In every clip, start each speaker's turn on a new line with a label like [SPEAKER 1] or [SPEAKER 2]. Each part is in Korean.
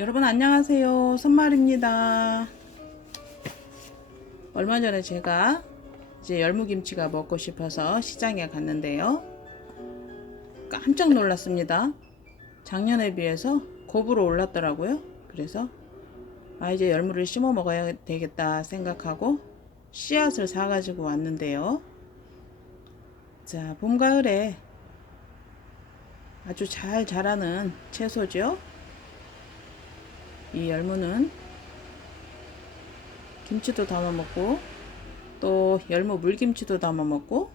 [SPEAKER 1] 여러분 안녕하세요. 선말입니다. 얼마 전에 제가 이제 열무김치가 먹고 싶어서 시장에 갔는데요. 깜짝 놀랐습니다. 작년에 비해서 곱으로 올랐더라고요. 그래서 아 이제 열무를 심어 먹어야 되겠다 생각하고 씨앗을 사가지고 왔는데요. 자, 봄 가을에 아주 잘 자라는 채소죠. 이 열무는 김치도 담아 먹고 또 열무 물김치도 담아 먹고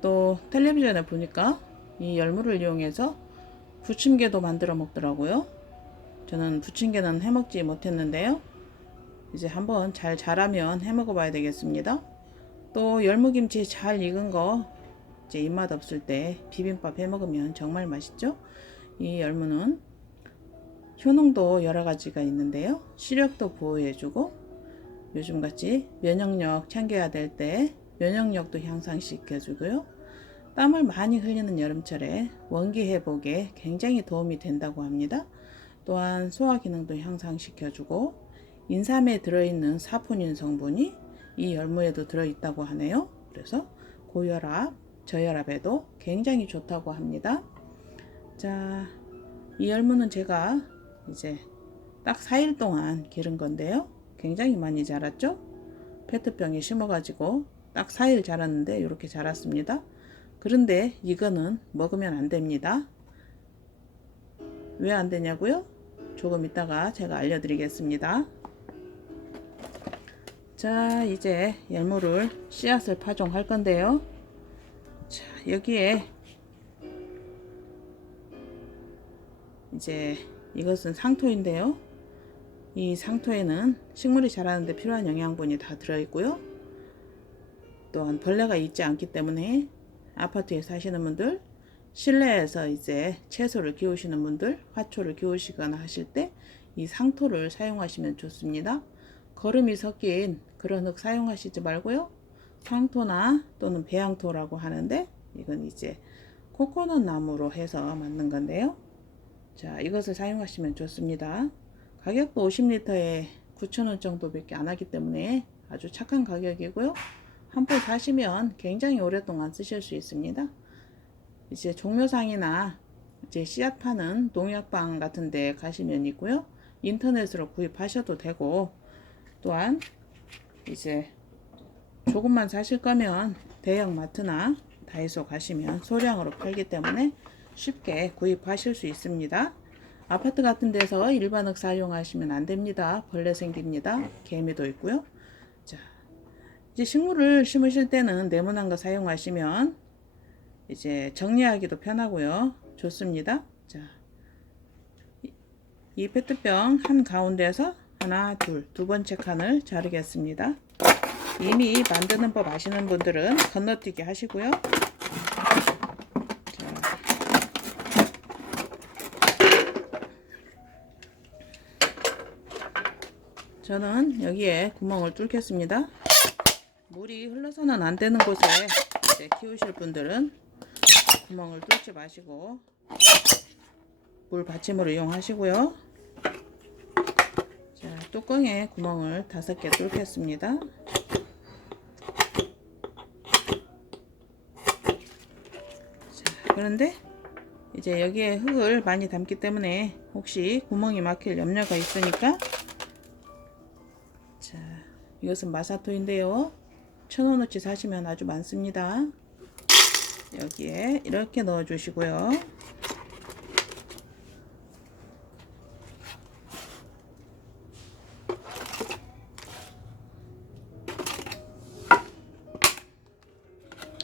[SPEAKER 1] 또 텔레비전에 보니까 이 열무를 이용해서 부침개도 만들어 먹더라고요. 저는 부침개는 해 먹지 못했는데요. 이제 한번 잘 자라면 해 먹어 봐야 되겠습니다. 또 열무김치 잘 익은 거 이제 입맛 없을 때 비빔밥 해 먹으면 정말 맛있죠? 이 열무는 효능도 여러 가지가 있는데요. 시력도 보호해주고 요즘같이 면역력 챙겨야 될 때 면역력도 향상시켜주고요. 땀을 많이 흘리는 여름철에 원기 회복에 굉장히 도움이 된다고 합니다. 또한 소화 기능도 향상시켜주고 인삼에 들어있는 사포닌 성분이 이 열무에도 들어있다고 하네요. 그래서 고혈압, 저혈압에도 굉장히 좋다고 합니다. 자, 이 열무는 제가 이제 딱 4일 동안 기른 건데요. 굉장히 많이 자랐죠? 페트병에 심어가지고 딱 4일 자랐는데 이렇게 자랐습니다. 그런데 이거는 먹으면 안 됩니다. 왜 안 되냐고요? 조금 이따가 제가 알려드리겠습니다. 자, 이제 열무를 씨앗을 파종할 건데요. 자, 여기에 이제 이것은 상토인데요. 이 상토에는 식물이 자라는데 필요한 영양분이 다 들어있고요. 또한 벌레가 있지 않기 때문에 아파트에 사시는 분들, 실내에서 이제 채소를 키우시는 분들, 화초를 키우시거나 하실 때 이 상토를 사용하시면 좋습니다. 거름이 섞인 그런 흙 사용하시지 말고요. 상토나 또는 배양토라고 하는데 이건 이제 코코넛 나무로 해서 만든 건데요. 자, 이것을 사용하시면 좋습니다. 가격도 50리터에 9,000원 정도밖에 안 하기 때문에 아주 착한 가격이고요. 한 포 사시면 굉장히 오랫동안 쓰실 수 있습니다. 이제 종묘상이나 이제 씨앗 파는 농약방 같은 데 가시면 있고요. 인터넷으로 구입하셔도 되고 또한 이제 조금만 사실 거면 대형 마트나 다이소 가시면 소량으로 팔기 때문에 쉽게 구입하실 수 있습니다. 아파트 같은 데서 일반 흙 사용하시면 안 됩니다. 벌레 생깁니다. 개미도 있고요. 자, 이제 식물을 심으실 때는 네모난 거 사용하시면 이제 정리하기도 편하고요. 좋습니다. 자, 이- 이 페트병 한 가운데에서 하나, 둘, 두 번째 칸을 자르겠습니다. 이미 만드는 법 아시는 분들은 건너뛰기 하시고요. 저는 여기에 구멍을 뚫겠습니다. 물이 흘러서는 안 되는 곳에 키우실 분들은 구멍을 뚫지 마시고 물 받침으로 이용하시고요. 자, 뚜껑에 구멍을 다섯 개 뚫겠습니다. 자, 그런데 이제 여기에 흙을 많이 담기 때문에 혹시 구멍이 막힐 염려가 있으니까 자, 이것은 마사토인데요. 천 원어치 사시면 아주 많습니다. 여기에 이렇게 넣어 주시고요.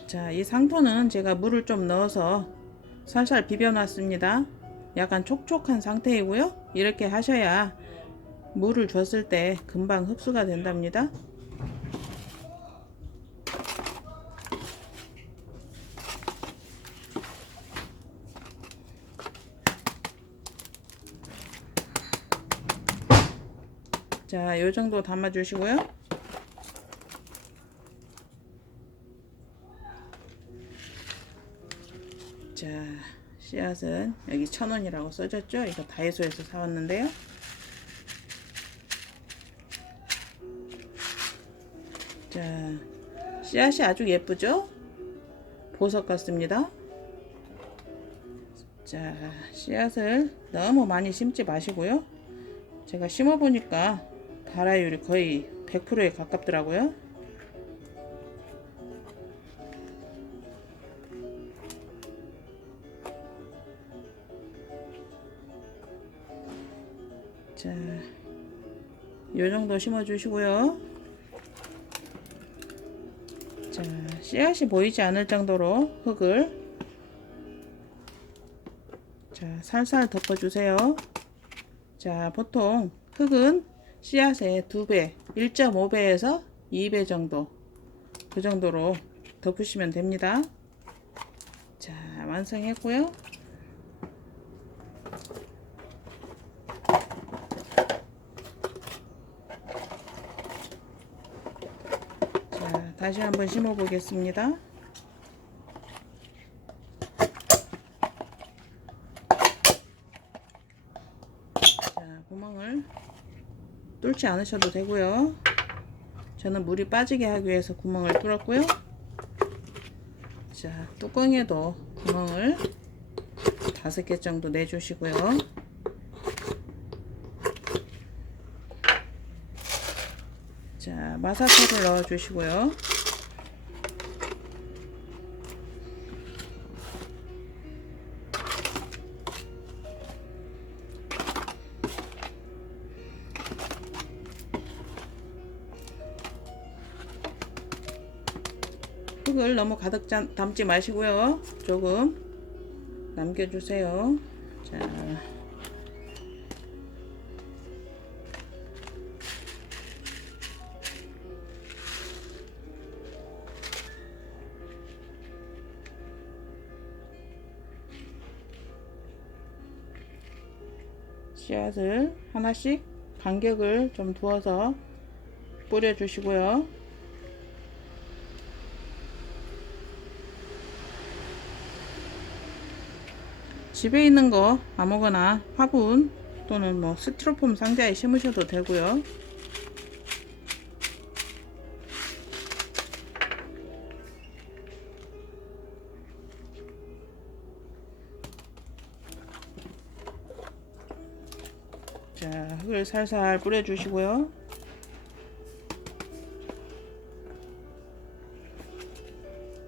[SPEAKER 1] 자, 이 상토는 제가 물을 좀 넣어서 살살 비벼 놨습니다. 약간 촉촉한 상태이고요. 이렇게 하셔야 물을 줬을 때 금방 흡수가 된답니다. 자, 요 정도 담아 주시고요. 자, 씨앗은 여기 천 원이라고 써졌죠? 이거 다이소에서 사왔는데요. 씨앗이 아주 예쁘죠? 보석 같습니다. 자, 씨앗을 너무 많이 심지 마시고요. 제가 심어보니까 발화율이 거의 100%에 가깝더라고요. 자, 요 정도 심어주시고요. 씨앗이 보이지 않을 정도로 흙을 자, 살살 덮어주세요. 자, 보통 흙은 씨앗의 2배, 1.5배에서 2배 정도 그 정도로 덮으시면 됩니다. 자, 완성했고요. 자, 다시 한번 심어 보겠습니다. 자, 구멍을 뚫지 않으셔도 되고요. 저는 물이 빠지게 하기 위해서 구멍을 뚫었고요. 자, 뚜껑에도 구멍을 다섯 개 정도 내주시고요. 자, 마사토를 넣어주시고요. 흙을 너무 가득 잠- 담지 마시고요. 조금 남겨주세요. 자. 씨앗을 하나씩 간격을 좀 두어서 뿌려주시고요. 집에 있는 거 아무거나 화분 또는 뭐 스티로폼 상자에 심으셔도 되고요. 자, 흙을 살살 뿌려주시고요.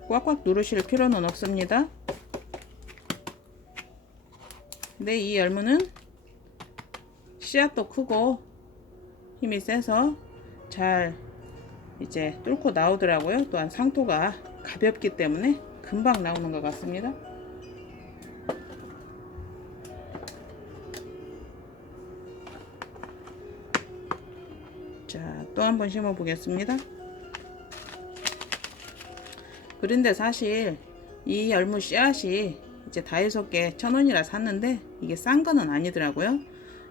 [SPEAKER 1] 꽉꽉 누르실 필요는 없습니다. 근데 이 열무는 씨앗도 크고 힘이 세서 잘 이제 뚫고 나오더라고요. 또한 상토가 가볍기 때문에 금방 나오는 것 같습니다. 자, 또 한 번 심어 보겠습니다. 그런데 사실 이 열무 씨앗이 이제 다이소께 천 원이라 샀는데 이게 싼 거는 아니더라고요.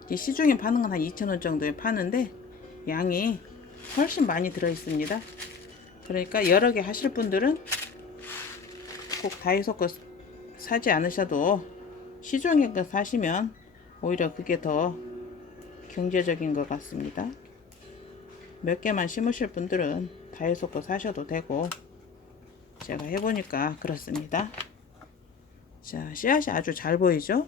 [SPEAKER 1] 이 시중에 파는 건 한 2천 원 정도에 파는데 양이 훨씬 많이 들어 있습니다. 그러니까 여러 개 하실 분들은 꼭 다이소 거 사지 않으셔도 시중에 거 사시면 오히려 그게 더 경제적인 것 같습니다. 몇 개만 심으실 분들은 다이소 거 사셔도 되고 제가 해보니까 그렇습니다. 자, 씨앗이 아주 잘 보이죠?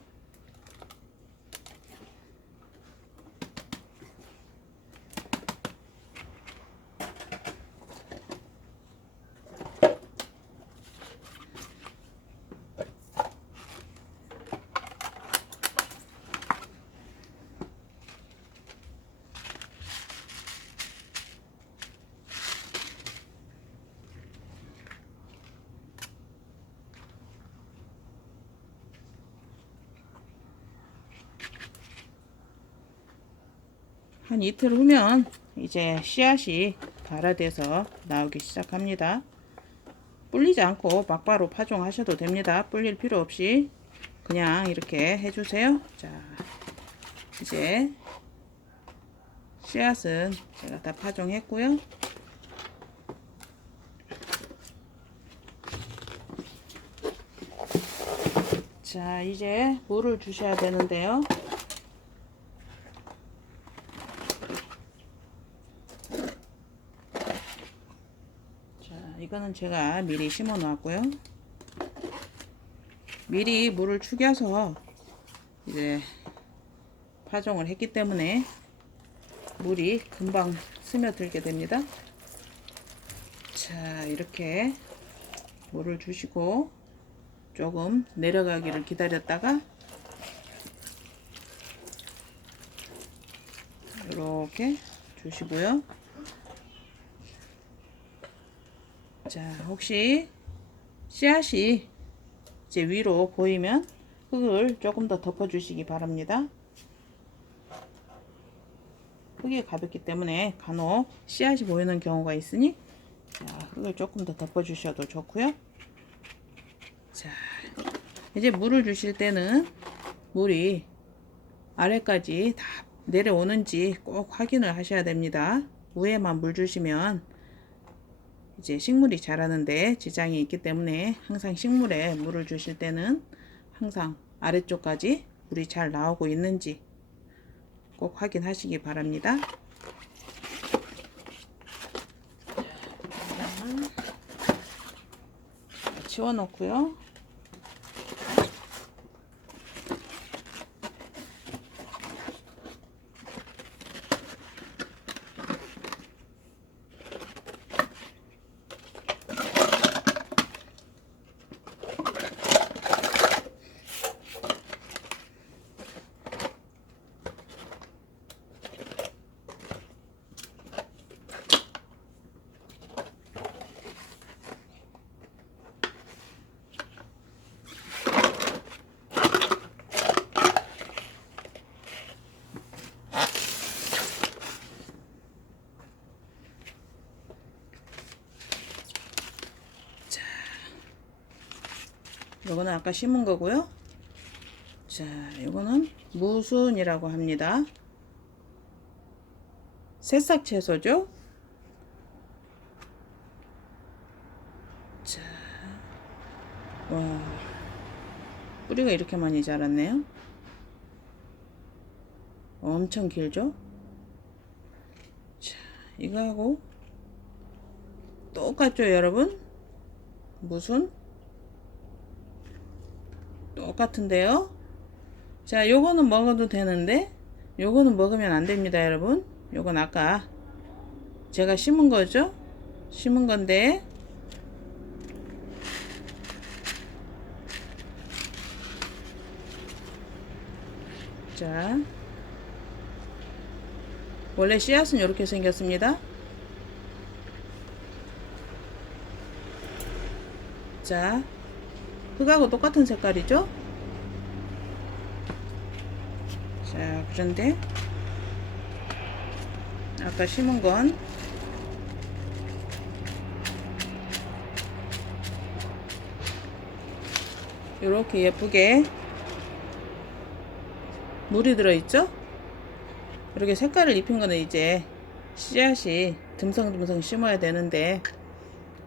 [SPEAKER 1] 한 이틀 후면 이제 씨앗이 발화돼서 나오기 시작합니다. 불리지 않고 막바로 파종하셔도 됩니다. 불릴 필요 없이 그냥 이렇게 해주세요. 자, 이제 씨앗은 제가 다 파종했고요. 자, 이제 물을 주셔야 되는데요. 이거는 제가 미리 심어 놨고요. 미리 물을 축여서 이제 파종을 했기 때문에 물이 금방 스며들게 됩니다. 자, 이렇게 물을 주시고 조금 내려가기를 기다렸다가 이렇게 주시고요. 자, 혹시 씨앗이 이제 위로 보이면 흙을 조금 더 덮어 주시기 바랍니다. 흙이 가볍기 때문에 간혹 씨앗이 보이는 경우가 있으니 자, 흙을 조금 더 덮어 주셔도 좋고요. 자, 이제 물을 주실 때는 물이 아래까지 다 내려오는지 꼭 확인을 하셔야 됩니다. 위에만 물 주시면 이제 식물이 자라는데 지장이 있기 때문에 항상 식물에 물을 주실 때는 항상 아래쪽까지 물이 잘 나오고 있는지 꼭 확인하시기 바랍니다. 자, 치워놓고요. 요거는 아까 심은 거고요. 자, 요거는 무순이라고 합니다. 새싹 채소죠. 자, 와, 뿌리가 이렇게 많이 자랐네요. 엄청 길죠? 자, 이거하고 똑같죠, 여러분? 무슨? 똑같은데요? 자, 요거는 먹어도 되는데, 요거는 먹으면 안 됩니다, 여러분. 요건 아까 제가 심은 거죠? 심은 건데, 자, 원래 씨앗은 이렇게 생겼습니다. 자, 흙하고 똑같은 색깔이죠? 자, 그런데 아까 심은 건 이렇게 예쁘게 물이 들어있죠? 이렇게 색깔을 입힌 거는 이제 씨앗이 듬성듬성 심어야 되는데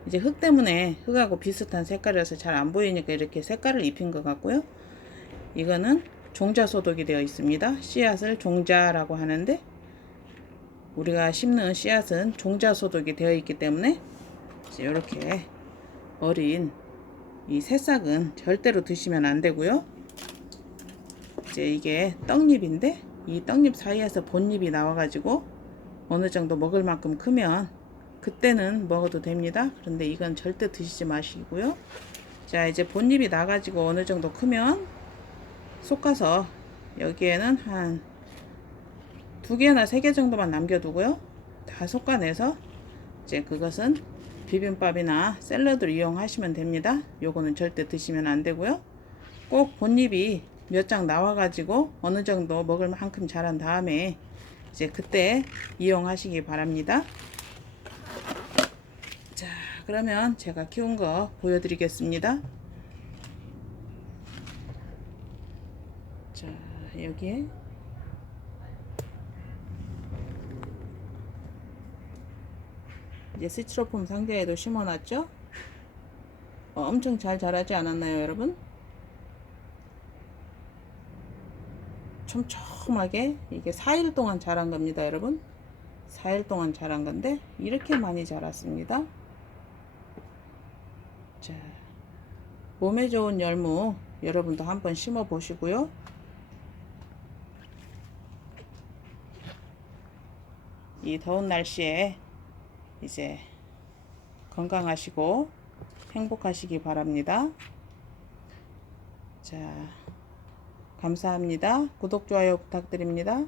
[SPEAKER 1] 이제 흙 때문에 흙하고 비슷한 색깔이라서 잘 안 보이니까 이렇게 색깔을 입힌 것 같고요. 이거는 종자 소독이 되어 있습니다. 씨앗을 종자라고 하는데 우리가 심는 씨앗은 종자 소독이 되어 있기 때문에 이렇게 어린 이 새싹은 절대로 드시면 안 되고요. 이제 이게 떡잎인데 이 떡잎 사이에서 본잎이 나와가지고 어느 정도 먹을 만큼 크면 그때는 먹어도 됩니다. 그런데 이건 절대 드시지 마시고요. 자, 이제 본잎이 나가지고 어느 정도 크면 솎아서 여기에는 한 두 개나 세 개 정도만 남겨두고요. 다 솎아내서 이제 그것은 비빔밥이나 샐러드를 이용하시면 됩니다. 요거는 절대 드시면 안 되고요. 꼭 본잎이 몇 장 나와가지고 어느 정도 먹을 만큼 자란 다음에 이제 그때 이용하시기 바랍니다. 자, 그러면 제가 키운 거 보여드리겠습니다. 자, 여기에 이제 스티로폼 상자에도 심어놨죠? 어, 엄청 잘 자라지 않았나요, 여러분? 촘촘하게 이게 4일 동안 자란 겁니다, 여러분. 4일 동안 자란 건데 이렇게 많이 자랐습니다. 자, 몸에 좋은 열무 여러분도 한번 심어 보시고요. 이 더운 날씨에 이제 건강하시고 행복하시기 바랍니다. 자, 감사합니다. 구독, 좋아요 부탁드립니다.